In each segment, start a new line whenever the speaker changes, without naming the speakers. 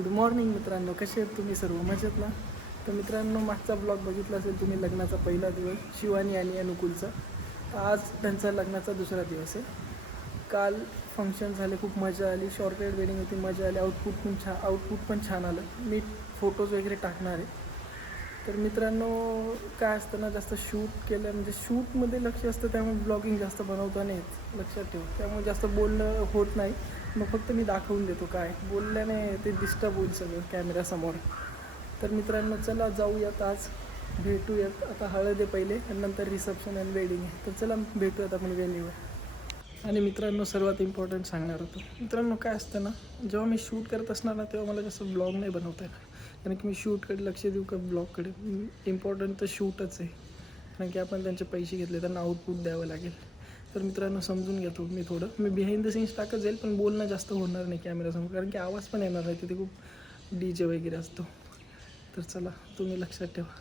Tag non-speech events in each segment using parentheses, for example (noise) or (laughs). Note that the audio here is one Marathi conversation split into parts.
गुड मॉर्निंग मित्रांनो कसे आहेत तुम्ही सर्व? मजेत ना? तर मित्रांनो मागचा ब्लॉग बघितला असेल तुम्ही लग्नाचा पहिला दिवस शिवानी आणि अनुकूलचा. तर आज त्यांचा लग्नाचा दुसरा दिवस आहे. काल फंक्शन झाले खूप मजा आली. शॉर्टेड वेडिंग होती मजा आली. आउटपुट पण छान आउटपुट पण छान आलं. मी फोटोज वगैरे टाकणार आहे. तर मित्रांनो काय असतं ना जास्त शूट केलं म्हणजे शूटमध्ये लक्ष असतं त्यामुळे ब्लॉगिंग जास्त बनवता नाही येत लक्षात ठेव. त्यामुळे जास्त बोलणं होत नाही. मग फक्त मी दाखवून देतो काय. बोलल्याने ते डिस्टर्ब होईल सगळं कॅमेऱ्यासमोर तर मित्रांनो चला जाऊयात आज. भेटूयात. आता हळद आहे पहिले आणि नंतर रिसेप्शन आणि वेडिंग आहे. तर चला भेटूयात आपण वेन्यूवर आणि मित्रांनो सर्वात इम्पॉर्टंट सांगणार होतो. मित्रांनो काय असतं ना जेव्हा मी शूट करत असणार ना तेव्हा मला जास्त ब्लॉग नाही बनवता येणार. कारण की मी शूटकडे लक्ष देऊ का ब्लॉगकडे? इम्पॉर्टंट तर शूटच आहे. कारण की आपण त्यांचे पैसे घेतले त्यांना आउटपुट द्यावं लागेल. तर मित्रांनो समजून घेतो मी थोडं. मी बिहाइंड द सीन्स टाकत जाईल पण बोलणं जास्त होणार नाही कॅमेरासमोर कारण की आवाज पण येणार नाही तिथे खूप डी जे वगैरे असतो. तर चला तुम्ही लक्षात ठेवा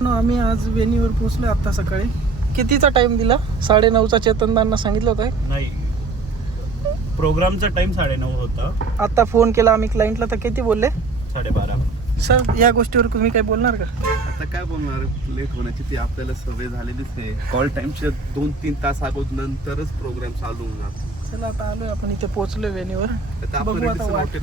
न, आम्ही आज वेणीवर पोहोचलो आत्ता सकाळी. कितीचा टाइम दिला? साडे नऊचा चेतनदांना सांगितलं होतं
नाही. प्रोग्रामचा टाइम साडेनऊ होता.
आता फोन केला आम्ही क्लायंटला तर किती बोलले?
साडेबारा.
सर या गोष्टीवर तुम्ही काही बोलणार का?
आता काय बोलणार? लेट होण्याची ती आपल्याला सवय झालेलीच आहे. कॉल टाइमच्या दोन तीन तास अगोदर नंतरच प्रोग्राम चालू होणार.
चला आता आलोय आपण इथे पोहोचलोय वेणीवर.
आता आपण
बघू आता वाट.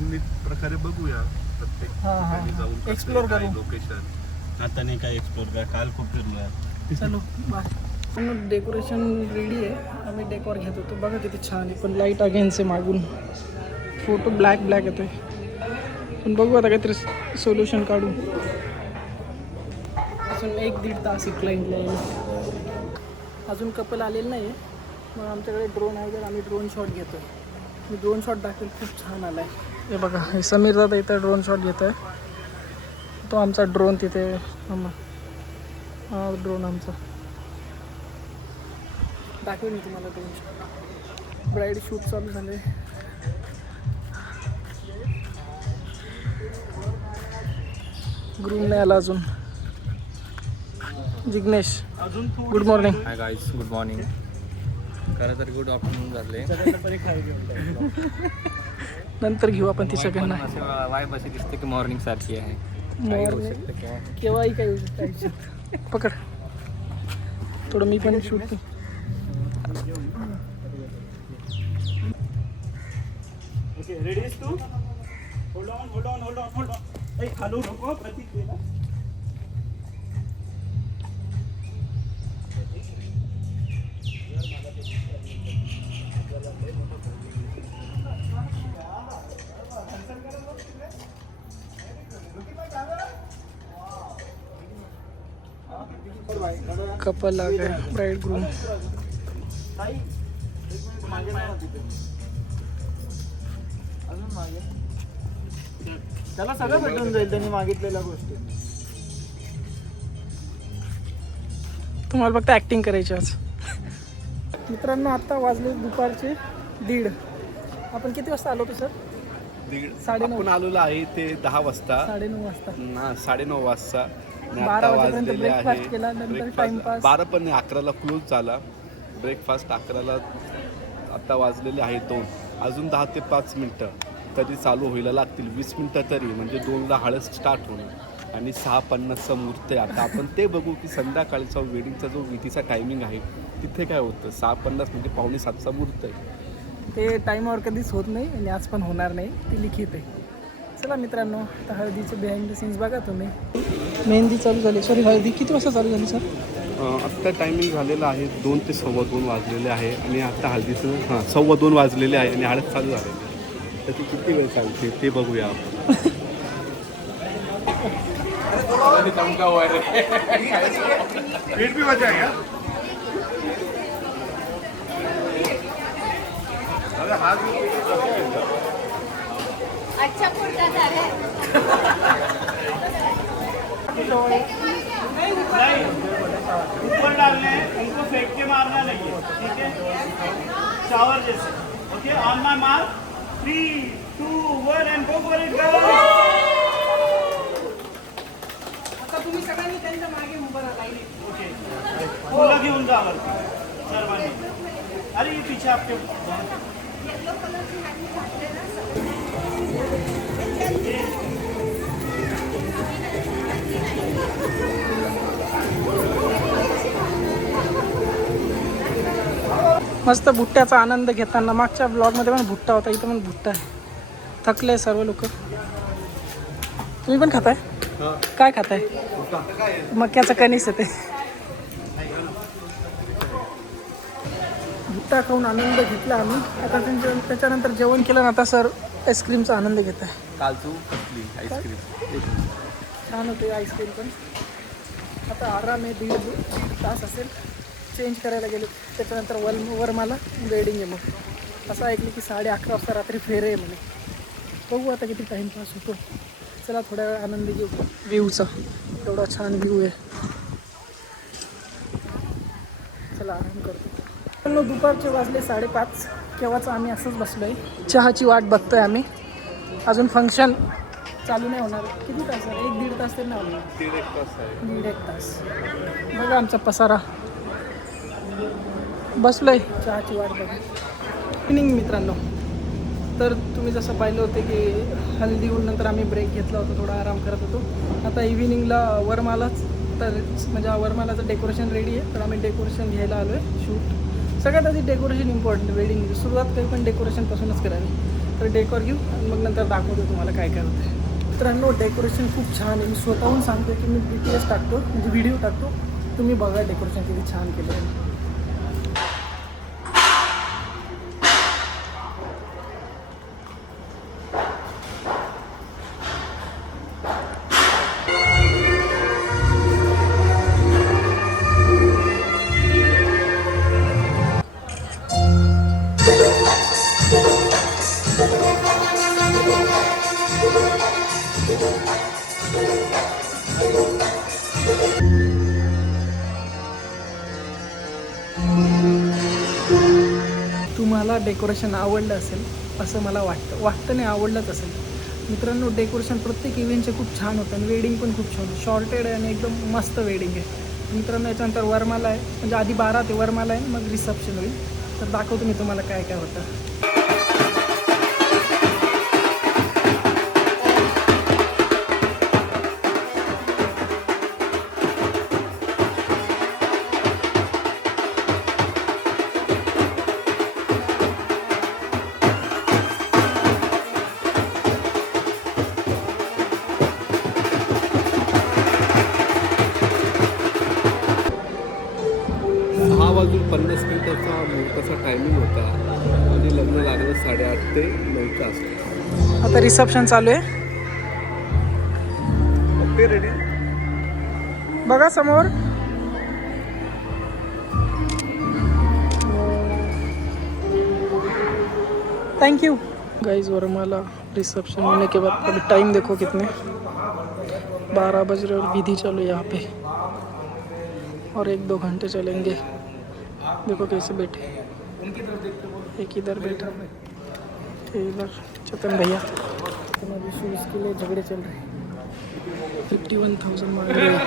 प्रकारे बघूया. प्रत्येक
हा, हा.
ठिकाणी जाऊन
Explore करू.
लोकेशन
आता नाही काय एक्सप्लोर काय काल खूप फिरलोय
चलो बाय डेकोरेशन रेडी आहे. आम्ही डेकोर घेत होतो. बघा किती छान आहे. पण लाइट अगेन्स आहे मागून. फोटो ब्लॅक ब्लॅक येतो पण बघू आता काहीतरी सोल्युशन काढू. अजून एक दीड तास आहे क्लाइंटला अजून कपल आलेलं नाही आहे मग आमच्याकडे ड्रोन आहे तर आम्ही ड्रोन शॉट घेतो मी ड्रोन शॉट दाखवेल. खूप छान आला आहे हे बघा हे समीर दादा इथं ड्रोन शॉट घेत आहे तो आमचा ड्रोन तिथे थांबा. हा ड्रोन आमचा. दाखवेल मी तुम्हाला ड्रोन ब्राईड शूट चालू झाले ग्रूम नाही आला अजून. जिग्नेश
अजून
good morning
hi guys good morning खरं तर गुड आफ्टरनून झाले.
नंतर घेऊ आपण ती सगळ्यांना.
वाईब अशी दिसते की मॉर्निंग सारखी आहे.
केव्हाही काही होऊ शकतं. पकड. थोडं मी पण shoot
okay ready Tu? Hold on hold on hold on hold on ए खालू नको प्रतीक गेला
कपल आ गए ब्राइड ग्रूम.
त्याला सगळं भेटून जाईल त्यांनी मागितलेल्या गोष्टी.
तुम्हाला फक्त ऍक्टिंग करायची आज. मित्रांनो आता वाजले दुपारचे दीड. आपण किती वाजता आलो होतो सर?
दीड.
साडेनऊ.
आपण आलेलो आहे ते दहा वाजता.
साडेनऊ वाजता.
ना साडेनऊ वाजता.
बारा
वाजलेले
केला, नंतर.
बारा पण नाही अकराला क्लोज झाला. ब्रेकफास्ट अकराला आता वाजलेले आहे दोन. अजून दहा ते पाच मिनटं. तरी चालू व्हायला लागतील वीस मिनटं तरी. म्हणजे दोनला हळद स्टार्ट होणार आणि सहा पन्नासचा मुहूर्त आहे. आता आपण ते बघू की संध्याकाळचा वेडिंगचा जो विधीचा टायमिंग आहे तिथे काय होतं? सहा पन्नास म्हणजे पावणे सातचा मुहूर्त आहे.
ते टाईमावर कधीच होत नाही आणि आज पण होणार नाही. ती लिखित आहे. चला मित्रांनो आता हळदीचे बिहाइंड द सीन्स बघा तुम्ही. मेहंदी चालू झाली. सॉरी हळदी. किती वाजता चालू झाली सर
अं, आत्ता टायमिंग झालेला आहे. दोन ते सव्वा दोन वाजलेले आहे. आणि आता हळदीचं हां सव्वा दोन वाजलेले आहे आणि हळद चालू झालेली आहे तर ती किती वेळ चालते ते बघूया आपण.
ऊपर डालने हैं इनको फेंक के मारना नहीं है ठीक है शावर जैसे okay on my mark three one, and go for it, guys.
आता तुम्ही सगळ्यांनी त्यांच्या मागे उभं
ओके घेऊन जा सर्वांनी अरे ये पीछे आपके
मस्त भुट्ट्याचा आनंद घेताना मागच्या ब्लॉगमध्ये पण भुट्टा होता इथं पण भुट्टा आहे. थकले सर्व लोक. तुम्ही पण खाताय? काय खाताय? मक्याचं कणीस येते भुट्टा खाऊन आनंद घेतला आम्ही. आता त्यांच्या त्याच्यानंतर जेवण केलं ना आता सर. आईस्क्रीमचा आनंद घेत आहे.
काजू कसली आईस्क्रीम?
छान होते आईस्क्रीम पण. आता आराम आहे दीड दीड तास असेल. चेंज करायला गेले. त्याच्यानंतर वर वर मला वेडिंग आहे मग. असं ऐकलं की साडे अकरा वाजता रात्री फेरे आहे म्हणे. बघू आता किती टाईमपास होतो. चला थोड्या वेळ आनंद घेऊ. व्ह्यूचा एवढा छान व्ह्यू आहे. चला आराम करतो. दुपारचे वाजले साडेपाच. केव्हाच आम्ही असंच बसलो आहे चहाची वाट बघतोय आम्ही. अजून फंक्शन चालू नाही होणार. किती तास आहे एक दीड तास तरी नाही होणार.
दीड एक तास आहे.
बघा आमचा पसारा. बसलोय. चहाची वाट बघा इव्हिनिंग मित्रांनो. तर तुम्ही जसं पाहिलं होते की हल्दी होऊन नंतर आम्ही ब्रेक घेतला होता थोडा आराम करत होतो. आता इव्हिनिंगला वरमालाच तर म्हणजे वरमालाचं डेकोरेशन रेडी आहे. तर आम्ही डेकोरेशन घ्यायला आलो आहे शूट सगळ्यात आधी डेकोरेशन इम्पॉर्टंट वेडिंग सुरुवात काही पण डेकोरेशनपासूनच करावी. तर डेकोर घेऊ आणि मग नंतर दाखवतो तुम्हाला काय काय होतं मित्रांनो डेकोरेशन खूप छान आहे. मी स्वतःहून सांगतो की मी डी टी एस टाकतो म्हणजे व्हिडिओ टाकतो. तुम्ही बघा डेकोरेशन किती छान केलं आहे. तुम्हाला डेकोरेशन आवडलं असेल असं मला वाटतं. वाटतं नाही आवडलंच असेल. मित्रांनो डेकोरेशन प्रत्येक इव्हेंटचे खूप छान होतं आणि वेडिंग पण खूप छान शॉर्टेड आहे आणि एकदम मस्त वेडिंग आहे. मित्रांनो याच्यानंतर वरमाला आहे. म्हणजे आधी बारा ते वरमाला आहे मग रिसेप्शन होईल. तर दाखवतो मी तुम्हाला काय काय होतं.
ते नऊच्या आसपास
आता रिसेप्शन चालू आहे.
ओके रेडी
बघा समोर. थैंक यू गाइस वरमाला रिसेप्शन होने के बाद अभी टाइम देखो कितने. बारह बज रहे और विधि चालू यहाँ पे. और एक दो घंटे चलेंगे. देखो कैसे बैठे. एक इधर बैठा. एक इधर चतन भैया चतन शूज़ के लिए झगड़े चल रहे हैं फिफ्टी वन थाउजेंड मांग रहे हैं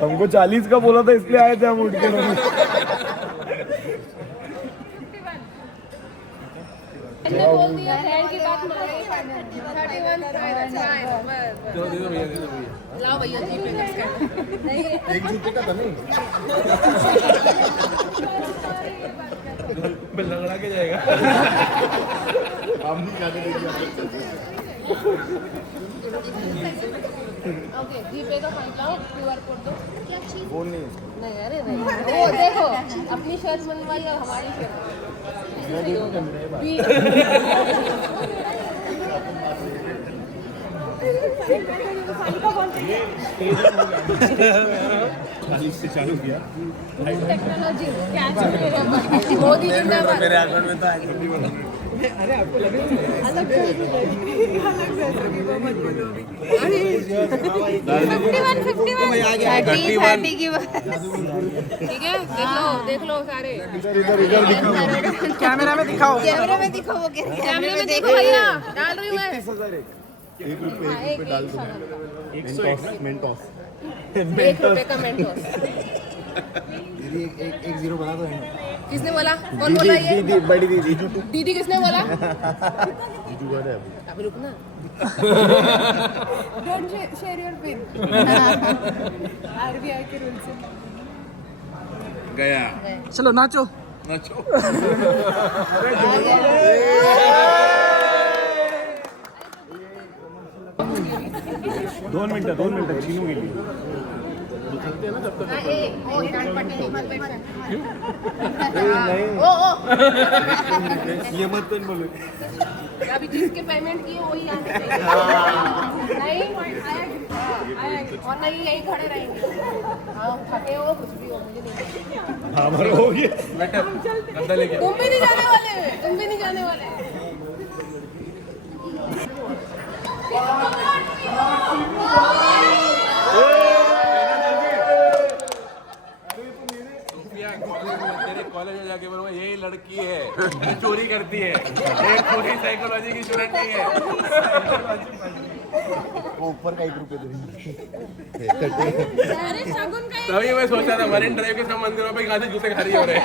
हमको चालीस का बोला था इसलिए आए थे हम उठ के
मैंने बोल दिया बहन की बात मान रही थर्टी वन लाओ भैया जी पे नहीं
एक जूते का था नहीं। लंगड़ा के जाएगा। हम क्या
ओके जी पे का फाइन लाओ क्यूआर कोड दो।
फ़ोन नहीं।
नहीं अरे नहीं। वो देखो अपनी शर्ट बनवाई और हमारी शर्ट
चालू किया
टेक्नोलॉजी मोदी जिंदाबाद
मेरे अकाउंट में तो
ठीक है देख लो देख लो सारे.
कैमरा में दिखाओ.
कैमरे में दिखो वो कैमरे में देखो भैया डाल रही हूँ मैं. हाँ, एक एक सौ एक रुपए का मेंटोस
एक ज़ीरो बना दो
किसने बोला? कौन बोला ये।
दीदी बड़ी दीदी।
दीदी किसने बोला? दीदी बोल रहे अभी। रुक ना don't share your pin RBI K rule से।
गया।
चलो नाचो।
नाचो। (laughs)
दोन मिनिटं दोन मिनिटं चिनू (laughs)
हाँ, नहीं, ओ,
ये मत बोलू
अभी जिसके पेमेंट किए वही आने नहीं और नहीं यही खड़े रहेंगे। हाँ थके हो कुछ भी हो मुझे नहीं
हो गया।
तुम भी नहीं जाने वाले। तुम भी नहीं जाने वाले
तेरे कॉलेज में जाके बोलूँगा यही लड़की है ये चोरी करती है। ये पूरी साइकोलॉजी की स्टूडेंट नहीं है।
वो ऊपर का रुपये तरी
अरे का
तभी मैं सोचा था मरीन ड्राइव के सब मंदिरों पे कहाँ से जूते खारी हो रहे हैं।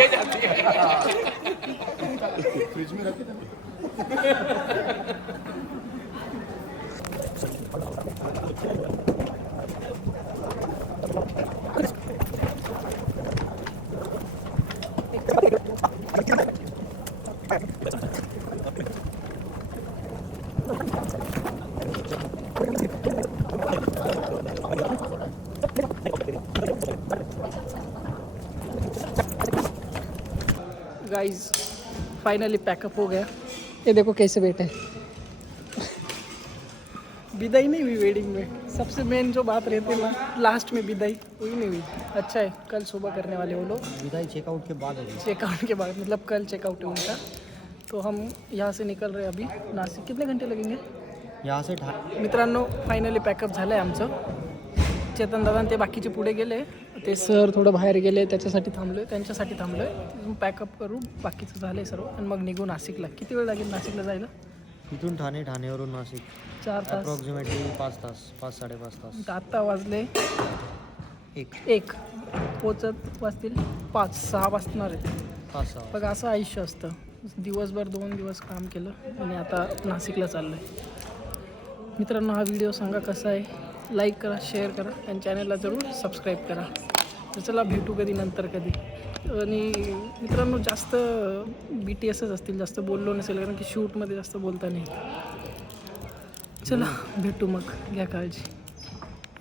ये जाती है।
गाइस फाइनली पैकअप हो गया। ये देखो कैसे बैठे विदाई नहीं हुई वेडिंग में। सबसे मेन जो बात रहती है ना लास्ट में विदाई वही नहीं हुई। अच्छा है कल सुबह करने वाले वो लोग।
विदाई चेकआउट के बाद
चेकआउट के बाद मतलब कल चेकआउट है उनका। तो हम यहाँ से निकल रहे अभी नाशिक कितने घंटे लगेंगे?
यहाँ से
मित्रांनो फायनली पॅकअप झालं आहे आमचं। चेतन दादा आणि ते बाकीचे पुढे गेले। ते सर थोडं बाहेर गेले त्याच्यासाठी थांबलो आहे त्यांच्यासाठी थांबलो आहे पॅकअप करू बाकीचं झालं आहे सर्व. आणि मग निघू नाशिकला. किती वेळ लागेल नाशिकला जायला?
इथून ठाणे ठाणेवरून नाशिक.
चार तास.
अप्रॉक्सिमेटली पाच तास पाच साडेपाच तास.
तर आत्ता वाजले.
एक.
एक. पोचत वाजतील. पाच सहा वाजणार आहेत.
पाच सहा
बघा असं आयुष्य असतं. दिवसभर दोन दिवस काम केलं आणि आता नाशिकला चाललं आहे मित्रांनो हा व्हिडिओ सांगा कसा आहे? लाईक करा शेअर करा आणि चॅनलला जरूर सबस्क्राईब करा. तर चला भेटू कधी नंतर कधी. आणि मित्रांनो जास्त बी टी एसच असतील जास्त बोललो नसेल कारण की शूटमध्ये जास्त बोलता नाही चला भेटू मग. घ्या काळजी.